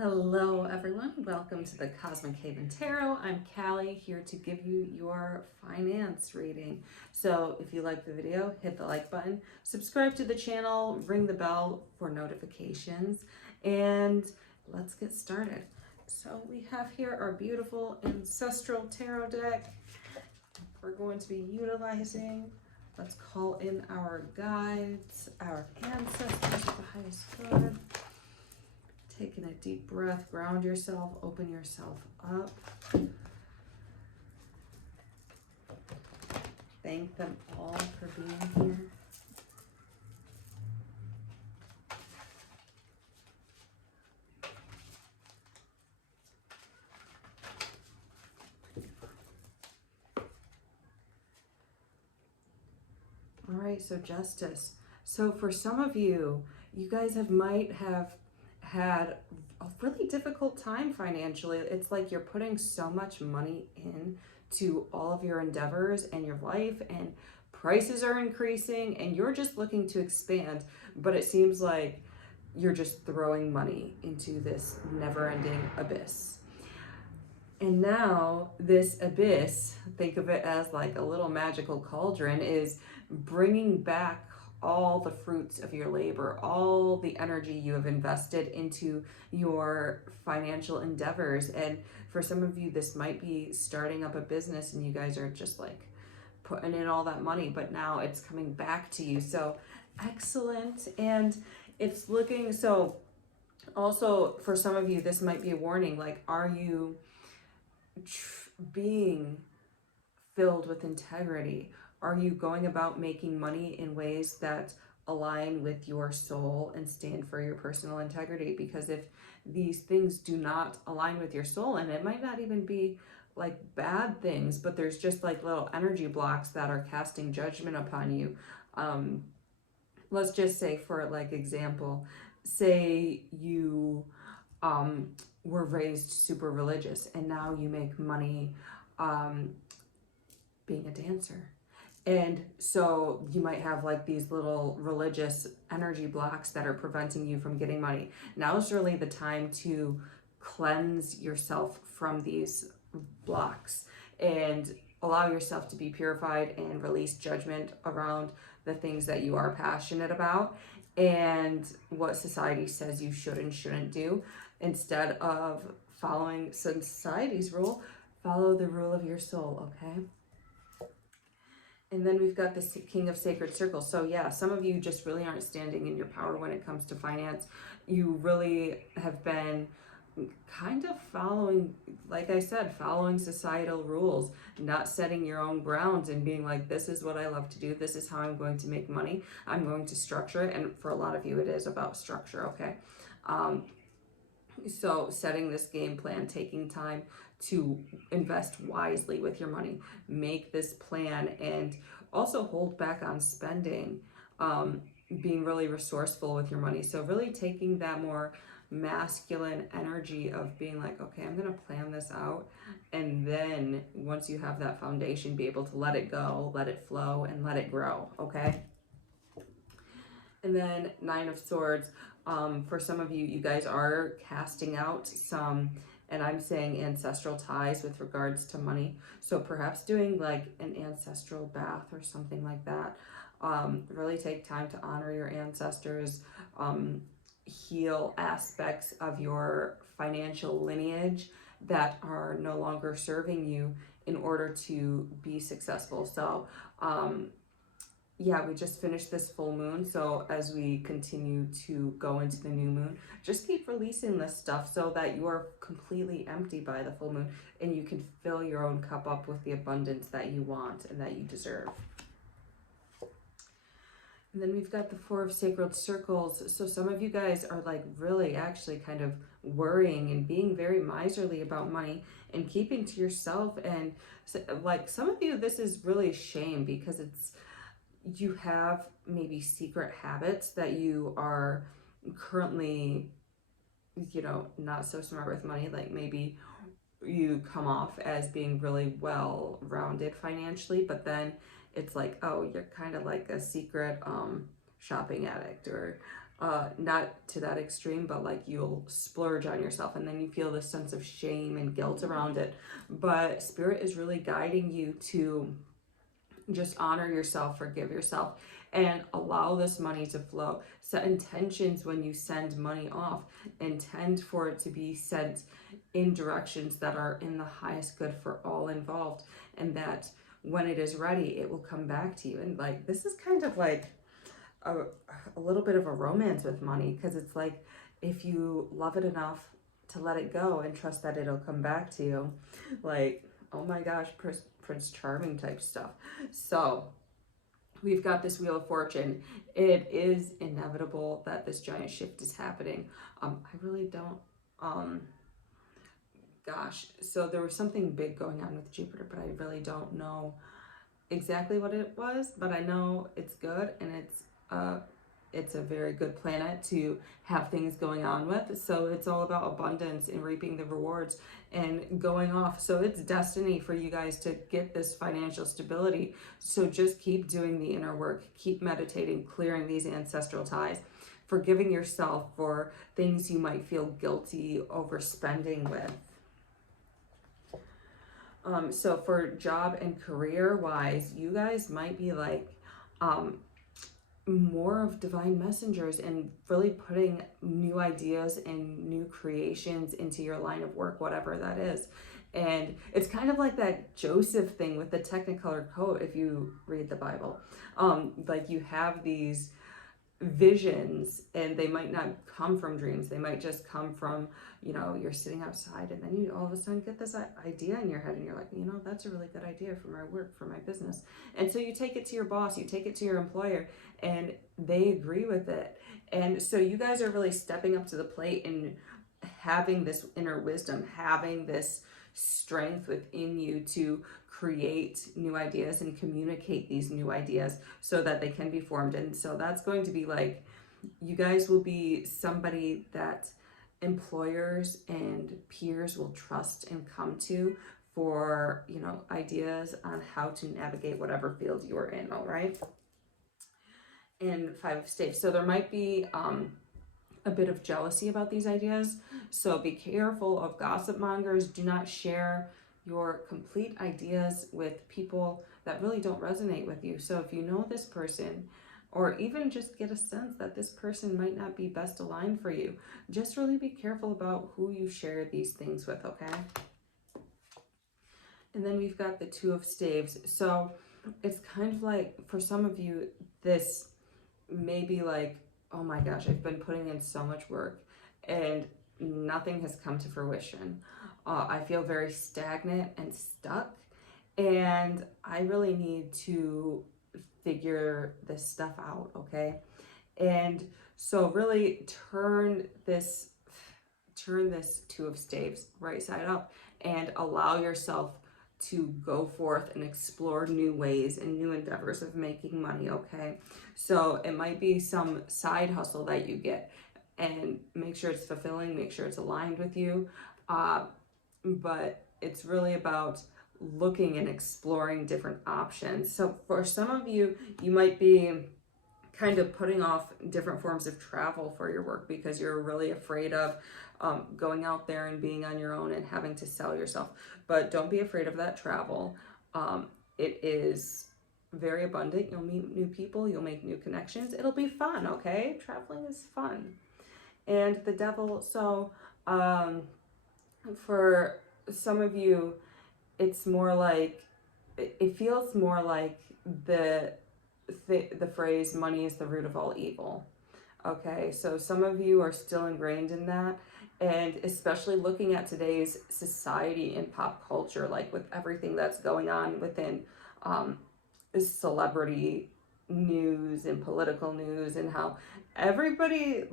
Hello everyone, welcome to the Cosmic Haven Tarot. I'm Callie, here to give you your finance reading. So if you like the video, hit the like button, subscribe to the channel, ring the bell for notifications, and let's get started. So we have here our beautiful Ancestral Tarot deck. We're going to be utilizing, let's call in our guides, our ancestors of the highest good. Taking a deep breath, ground yourself, open yourself up. Thank them all for being here. All right, so Justice. So for some of you, you guys might have had a really difficult time financially. It's like you're putting so much money in to all of your endeavors and your life, and prices are increasing and you're just looking to expand, but it seems like you're just throwing money into this never-ending abyss. And now this abyss, think of it as like a little magical cauldron, is bringing back all the fruits of your labor, all the energy you have invested into your financial endeavors. And for some of you, this might be starting up a business and you guys are just like putting in all that money, but now it's coming back to you. So excellent. And it's looking, so also for some of you, this might be a warning, like, are you being filled with integrity? Are you going about making money in ways that align with your soul and stand for your personal integrity? Because if these things do not align with your soul, and it might not even be like bad things, but there's just like little energy blocks that are casting judgment upon you. Let's just say, for like example, say you were raised super religious and now you make money being a dancer. And so you might have like these little religious energy blocks that are preventing you from getting money. Now is really the time to cleanse yourself from these blocks and allow yourself to be purified and release judgment around the things that you are passionate about and what society says you should and shouldn't do. Instead of following society's rule, follow the rule of your soul, okay? And then we've got the King of Sacred Circles. So yeah, some of you just really aren't standing in your power when it comes to finance. You really have been kind of following, like I said, following societal rules, not setting your own grounds and being like, this is what I love to do. This is how I'm going to make money. I'm going to structure it. And for a lot of you, it is about structure, okay? So setting this game plan, taking time to invest wisely with your money, make this plan, and also hold back on spending, being really resourceful with your money. So really taking that more masculine energy of being like, okay, I'm going to plan this out. And then once you have that foundation, be able to let it go, let it flow, and let it grow, okay? And then Nine of Swords. For some of you, you guys are casting out some, and I'm saying ancestral ties with regards to money. So perhaps doing like an ancestral bath or something like that. Really take time to honor your ancestors, heal aspects of your financial lineage that are no longer serving you in order to be successful. So, yeah, we just finished this full moon. So as we continue to go into the new moon, just keep releasing this stuff so that you are completely empty by the full moon and you can fill your own cup up with the abundance that you want and that you deserve. And then we've got the Four of Sacred Circles. So some of you guys are like really actually kind of worrying and being very miserly about money and keeping to yourself. And so, like some of you, this is really shame because it's, you have maybe secret habits that you are currently, you know, not so smart with money. Like maybe you come off as being really well-rounded financially, but then it's like, oh, you're kind of like a secret shopping addict, or not to that extreme, but like you'll splurge on yourself and then you feel this sense of shame and guilt around it. But Spirit is really guiding you to just honor yourself, forgive yourself, and allow this money to flow. Set intentions when you send money off. Intend for it to be sent in directions that are in the highest good for all involved, and that when it is ready, it will come back to you. And like, this is kind of like a, a little bit of a romance with money, because it's like, if you love it enough to let it go and trust that it'll come back to you, like, oh my gosh, Prince Charming type stuff. So we've got this Wheel of Fortune. It is inevitable that this giant shift is happening. I really don't, gosh, so there was something big going on with Jupiter, but I really don't know exactly what it was, but I know it's good, and it's a very good planet to have things going on with. So it's all about abundance and reaping the rewards and going off. So it's destiny for you guys to get this financial stability. So just keep doing the inner work, keep meditating, clearing these ancestral ties, forgiving yourself for things you might feel guilty overspending with. So for job and career wise, you guys might be like, more of divine messengers and really putting new ideas and new creations into your line of work, whatever that is. And it's kind of like that Joseph thing with the Technicolor coat, if you read the Bible. Like you have these visions, and they might not come from dreams. They might just come from, you're sitting outside, and then you all of a sudden get this idea in your head, and you're like, that's a really good idea for my work, for my business. And so you take it to your boss, you take it to your employer, and they agree with it. And so you guys are really stepping up to the plate and having this inner wisdom, having this strength within you to create new ideas and communicate these new ideas so that they can be formed. And so that's going to be like, you guys will be somebody that employers and peers will trust and come to for, ideas on how to navigate whatever field you're in. All right. And 5 of Staves. So there might be a bit of jealousy about these ideas. So be careful of gossip mongers. Do not share your complete ideas with people that really don't resonate with you. So if you know this person, or even just get a sense that this person might not be best aligned for you, just really be careful about who you share these things with, okay? And then we've got the 2 of Staves. So it's kind of like, for some of you, this may be like, oh my gosh, I've been putting in so much work and nothing has come to fruition. I feel very stagnant and stuck, and I really need to figure this stuff out, okay? And so really turn this 2 of Staves right side up and allow yourself to go forth and explore new ways and new endeavors of making money, okay? So it might be some side hustle that you get, and make sure it's fulfilling, make sure it's aligned with you. But it's really about looking and exploring different options. So for some of you, you might be kind of putting off different forms of travel for your work because you're really afraid of going out there and being on your own and having to sell yourself. But don't be afraid of that travel. It is very abundant. You'll meet new people, you'll make new connections. It'll be fun, okay? Traveling is fun. And the Devil, so for some of you, it's more like, it feels more like the phrase, money is the root of all evil. Okay, so some of you are still ingrained in that, and especially looking at today's society and pop culture, like with everything that's going on within celebrity news and political news, and how everybody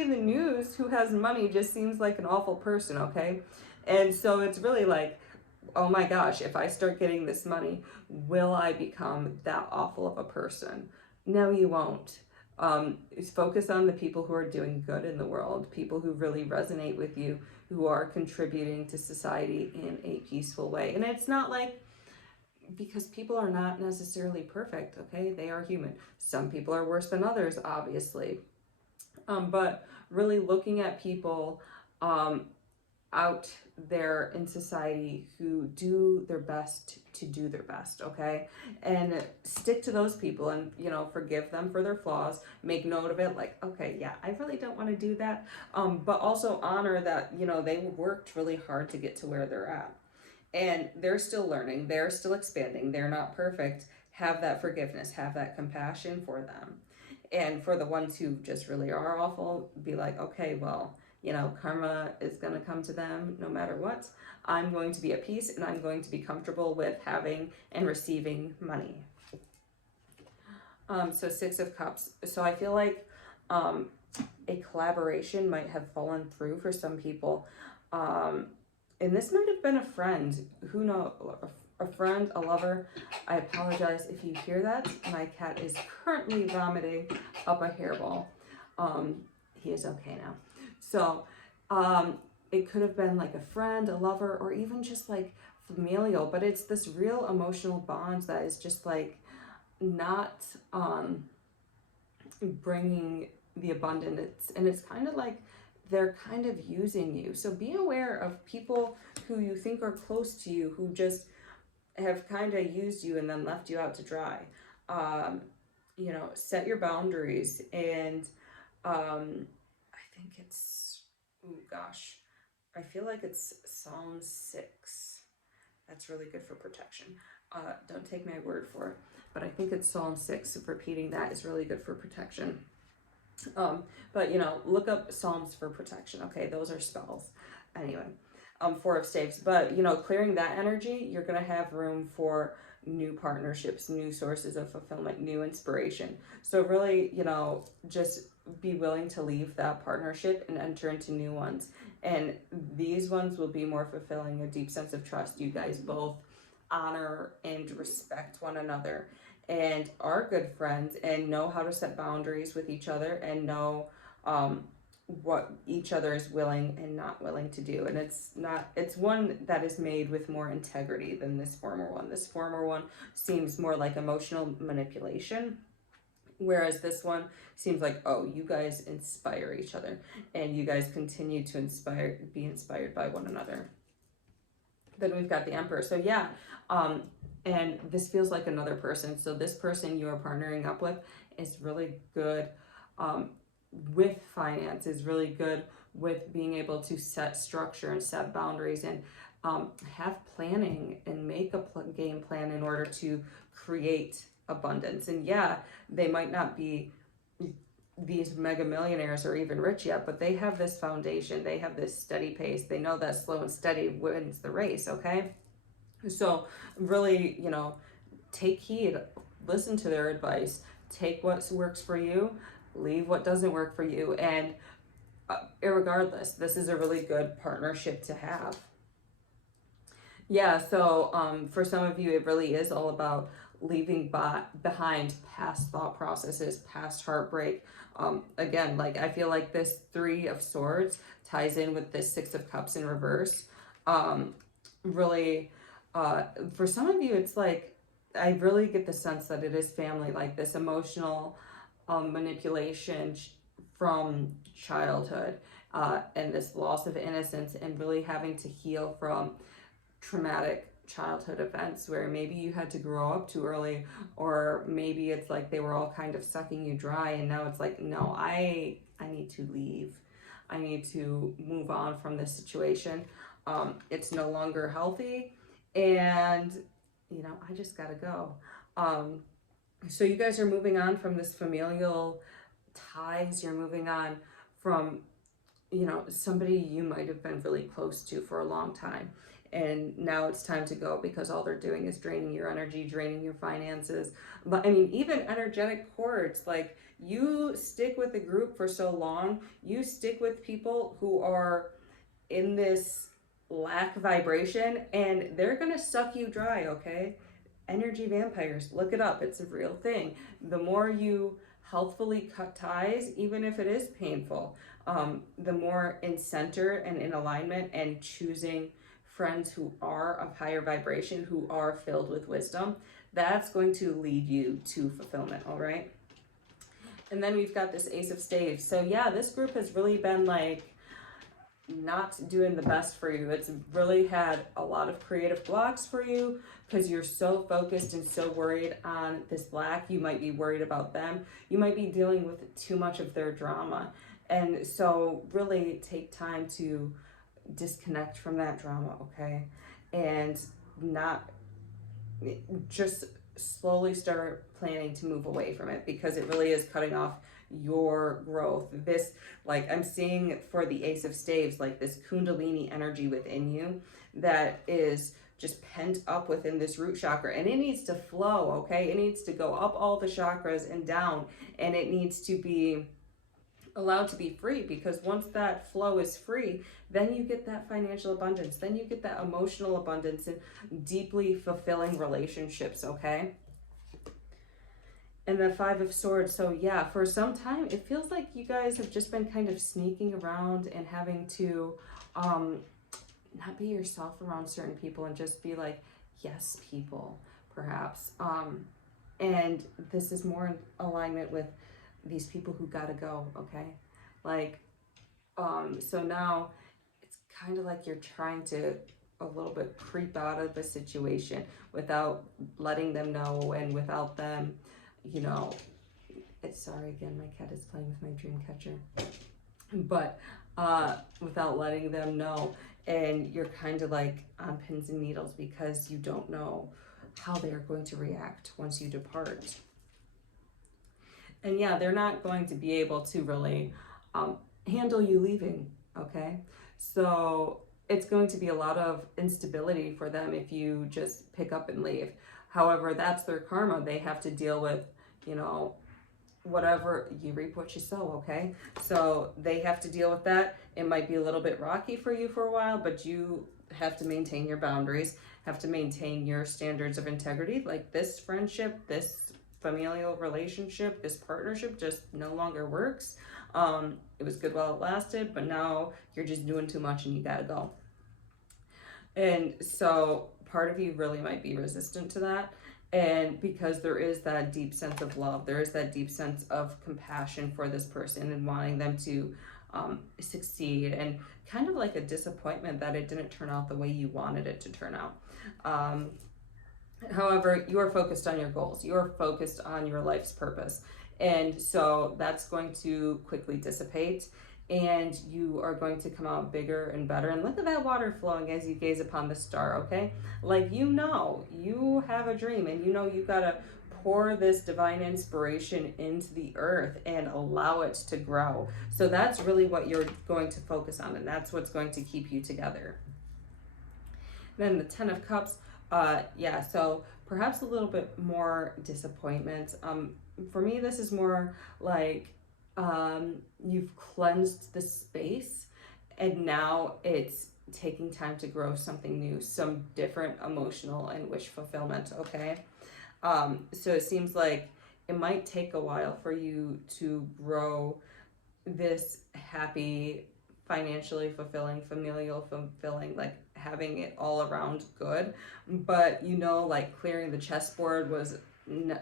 in the news who has money just seems like an awful person, okay? And so it's really like, oh my gosh, if I start getting this money, will I become that awful of a person? No, you won't. Focus on the people who are doing good in the world, people who really resonate with you, who are contributing to society in a peaceful way. And it's not like because people are not necessarily perfect, okay? They are human. Some people are worse than others, obviously. But really looking at people um, out there in society who do their best to do their best, okay? And stick to those people and, forgive them for their flaws. Make note of it, like, okay, yeah, I really don't want to do that. But also honor that, they worked really hard to get to where they're at. And they're still learning, they're still expanding, they're not perfect. Have that forgiveness, have that compassion for them. And for the ones who just really are awful, be like, okay, well, karma is going to come to them no matter what. I'm going to be at peace and I'm going to be comfortable with having and receiving money. So Six of Cups. So I feel like a collaboration might have fallen through for some people. And this might have been a friend. Who knows? A friend, a lover. I apologize if you hear that. My cat is currently vomiting up a hairball. He is okay now. So it could have been like a friend, a lover, or even just like familial. But it's this real emotional bond that is just like not bringing the abundance. And it's kind of like they're kind of using you. So be aware of people who you think are close to you who just have kind of used you and then left you out to dry. Set your boundaries. And I think it's, oh gosh, I feel like it's Psalm 6. That's really good for protection. Don't take my word for it, but I think it's Psalm 6. Repeating that is really good for protection. But look up Psalms for protection. Okay, those are spells. Anyway, Four of Staves. But clearing that energy, you're gonna have room for new partnerships, new sources of fulfillment, new inspiration. So really, just be willing to leave that partnership and enter into new ones. And these ones will be more fulfilling, a deep sense of trust. You guys both honor and respect one another and are good friends and know how to set boundaries with each other and know what each other is willing and not willing to do. And it's one that is made with more integrity than this former one. This former one seems more like emotional manipulation, whereas this one seems like, oh, you guys inspire each other and you guys continue to be inspired by one another. Then we've got the Emperor. So yeah, and this feels like another person. So this person you are partnering up with is really good with finance, is really good with being able to set structure and set boundaries and have planning and make a game plan in order to create abundance. And yeah, they might not be these mega millionaires or even rich yet, but they have this foundation, they have this steady pace, they know that slow and steady wins the race. Okay, so really, take heed, listen to their advice, take what works for you, leave what doesn't work for you, and irregardless, this is a really good partnership to have. Yeah, so for some of you, it really is all about leaving behind past thought processes, past heartbreak. Again, like I feel like this Three of Swords ties in with this Six of Cups in reverse. Really, for some of you, it's like I really get the sense that it is family, like this emotional manipulation from childhood and this loss of innocence and really having to heal from traumatic childhood events where maybe you had to grow up too early, or maybe it's like they were all kind of sucking you dry and now it's like, no, I need to leave. I need to move on from this situation. It's no longer healthy and I just gotta go. So you guys are moving on from this familial ties. You're moving on from somebody you might have been really close to for a long time. And now it's time to go because all they're doing is draining your energy, draining your finances. But I mean, even energetic cords, like you stick with a group for so long, you stick with people who are in this lack vibration and they're going to suck you dry, okay? Energy vampires, look it up. It's a real thing. The more you healthfully cut ties, even if it is painful, the more in center and in alignment and choosing friends who are of higher vibration, who are filled with wisdom. That's going to lead you to fulfillment, all right? And then we've got this Ace of Staves. So yeah, this group has really been like not doing the best for you. It's really had a lot of creative blocks for you because you're so focused and so worried on this Black. You might be worried about them. You might be dealing with too much of their drama. And so really take time to disconnect from that drama, okay? And not just slowly start planning to move away from it, because it really is cutting off your growth. This, like I'm seeing for the Ace of Staves, like this Kundalini energy within you that is just pent up within this root chakra, and it needs to flow, okay? It needs to go up all the chakras and down, and it needs to be allowed to be free, because once that flow is free, then you get that financial abundance, then you get that emotional abundance and deeply fulfilling relationships, okay? And the Five of Swords. So yeah, for some time it feels like you guys have just been kind of sneaking around and having to not be yourself around certain people and just be like yes people, perhaps. And this is more in alignment with these people who gotta go, okay? Like so now it's kind of like you're trying to a little bit creep out of the situation without letting them know, and without them, you know, it's, sorry again, my cat is playing with my dream catcher, but without letting them know, and you're kind of like on pins and needles because you don't know how they're going to react once you depart. And yeah, they're not going to be able to really handle you leaving, okay? So it's going to be a lot of instability for them if you just pick up and leave. However, that's their karma. They have to deal with, you know, whatever, you reap what you sow, okay? So they have to deal with that. It might be a little bit rocky for you for a while, but you have to maintain your boundaries, have to maintain your standards of integrity. Like this friendship, this familial relationship, this partnership just no longer works. It was good while it lasted, but now you're just doing too much and you gotta go. And so part of you really might be resistant to that. And because there is that deep sense of love, there is that deep sense of compassion for this person and wanting them to succeed, and kind of like a disappointment that it didn't turn out the way you wanted it to turn out. However, you are focused on your goals. You are focused on your life's purpose. And so that's going to quickly dissipate, and you are going to come out bigger and better. And look at that water flowing as you gaze upon the star, okay? Like, you know, you have a dream, and you know you gotta pour this divine inspiration into the earth and allow it to grow. So that's really what you're going to focus on, and that's what's going to keep you together. Then the Ten of Cups, yeah, so perhaps a little bit more disappointment. For me, this is more like you've cleansed the space, and now it's taking time to grow something new, some different emotional and wish fulfillment, okay? So it seems like it might take a while for you to grow this happy, financially fulfilling, familial fulfilling, like having it all around good. But you know, like clearing the chessboard was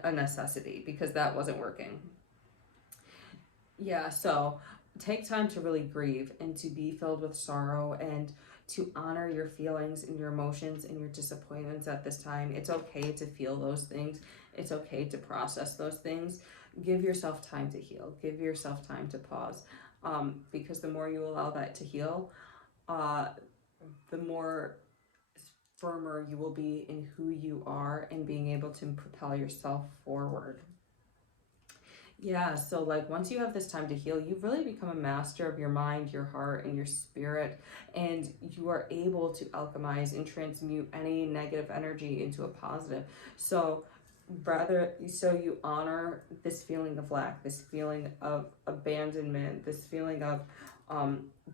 a necessity because that wasn't working. Yeah, so take time to really grieve and to be filled with sorrow and to honor your feelings and your emotions and your disappointments at this time. It's okay to feel those things. It's okay to process those things. Give yourself time to heal. Give yourself time to pause. Because the more you allow that to heal, the more firmer you will be in who you are and being able to propel yourself forward. Yeah, so like once you have this time to heal, you really become a master of your mind, your heart, and your spirit, and you are able to alchemize and transmute any negative energy into a positive. So you honor this feeling of lack, this feeling of abandonment, this feeling of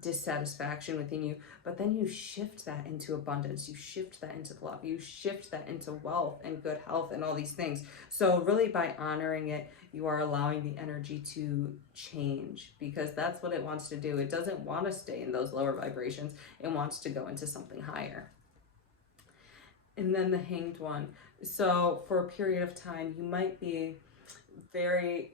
dissatisfaction within you, but then you shift that into abundance, you shift that into love, you shift that into wealth and good health and all these things. So really by honoring it, you are allowing the energy to change, because that's what it wants to do. It doesn't want to stay in those lower vibrations. It wants to go into something higher. And then the Hanged One. So for a period of time, you might be very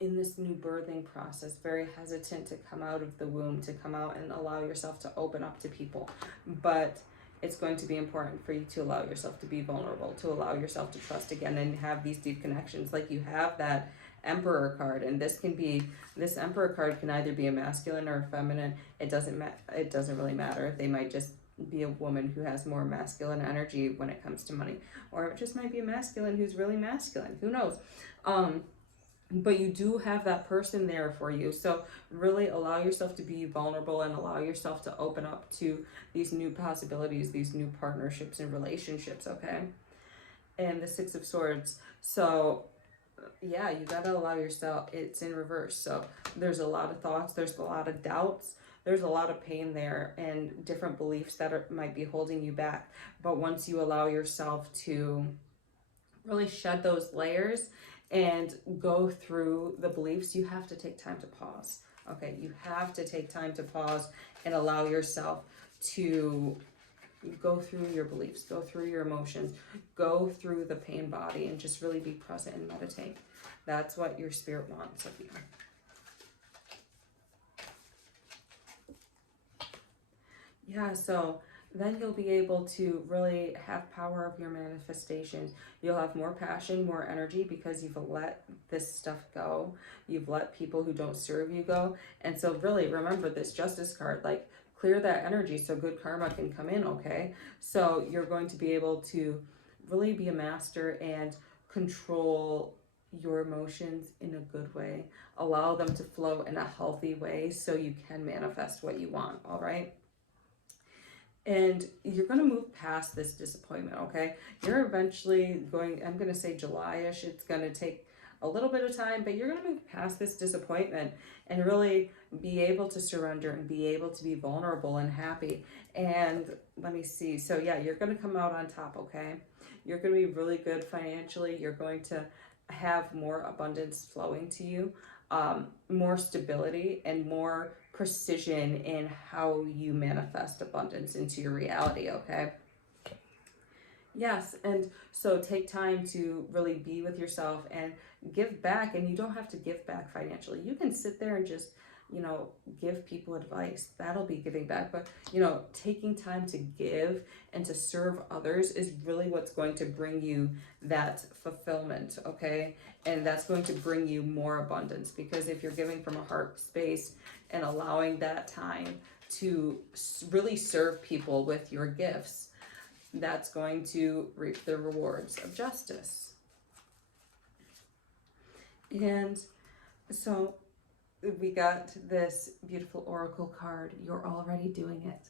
in this new birthing process, very hesitant to come out of the womb, to come out and allow yourself to open up to people. But it's going to be important for you to allow yourself to be vulnerable, to allow yourself to trust again and have these deep connections. Like you have that Emperor card, and this Emperor card can either be a masculine or a feminine. It doesn't really matter. They might just be a woman who has more masculine energy when it comes to money, or it just might be a masculine who's really masculine. Who knows? But you do have that person there for you. So really allow yourself to be vulnerable and allow yourself to open up to these new possibilities, these new partnerships and relationships, okay? And the Six of Swords. So yeah, you gotta allow yourself, it's in reverse. So there's a lot of thoughts, there's a lot of doubts, there's a lot of pain there and different beliefs that might be holding you back. But once you allow yourself to really shed those layers and go through the beliefs, you have to take time to pause. Okay, you have to take time to pause and allow yourself to go through your beliefs, go through your emotions, go through the pain body, and just really be present and meditate. That's what your spirit wants of you. Yeah, so then you'll be able to really have power of your manifestations. You'll have more passion, more energy, because you've let this stuff go. You've let people who don't serve you go. And so really remember this Justice card, like clear that energy so good karma can come in, okay? So you're going to be able to really be a master and control your emotions in a good way. Allow them to flow in a healthy way so you can manifest what you want, all right? And you're going to move past this disappointment, okay? You're eventually going, I'm going to say July-ish, it's going to take a little bit of time, but you're going to move past this disappointment and really be able to surrender and be able to be vulnerable and happy. And let me see. So yeah, you're going to come out on top, okay? You're going to be really good financially. You're going to have more abundance flowing to you, more stability and more precision in how you manifest abundance into your reality, okay? Yes, and so take time to really be with yourself and give back. And you don't have to give back financially. You can sit there and just, give people advice. That'll be giving back. But, taking time to give and to serve others is really what's going to bring you that fulfillment, okay? And that's going to bring you more abundance, because if you're giving from a heart space and allowing that time to really serve people with your gifts, that's going to reap the rewards of justice. And so we got this beautiful oracle card. You're already doing it.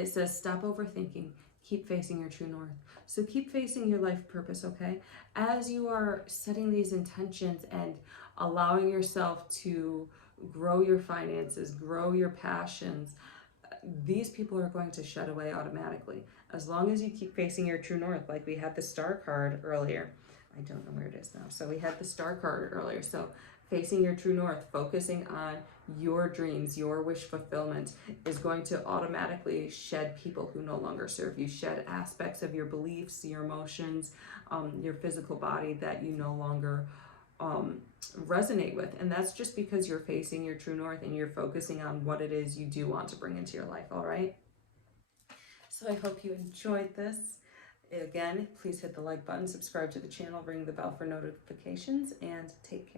It says, stop overthinking. Keep facing your true north. So keep facing your life purpose, okay? As you are setting these intentions and allowing yourself to grow your finances, grow your passions, these people are going to shed away automatically. As long as you keep facing your true north, like we had the star card earlier. I don't know where it is now. So we had the star card earlier. So facing your true north, focusing on your dreams, your wish fulfillment is going to automatically shed people who no longer serve you, shed aspects of your beliefs, your emotions, your physical body that you no longer resonate with. And that's just because you're facing your true north and you're focusing on what it is you do want to bring into your life, all right? So I hope you enjoyed this. Again, please hit the like button, subscribe to the channel, ring the bell for notifications, and take care.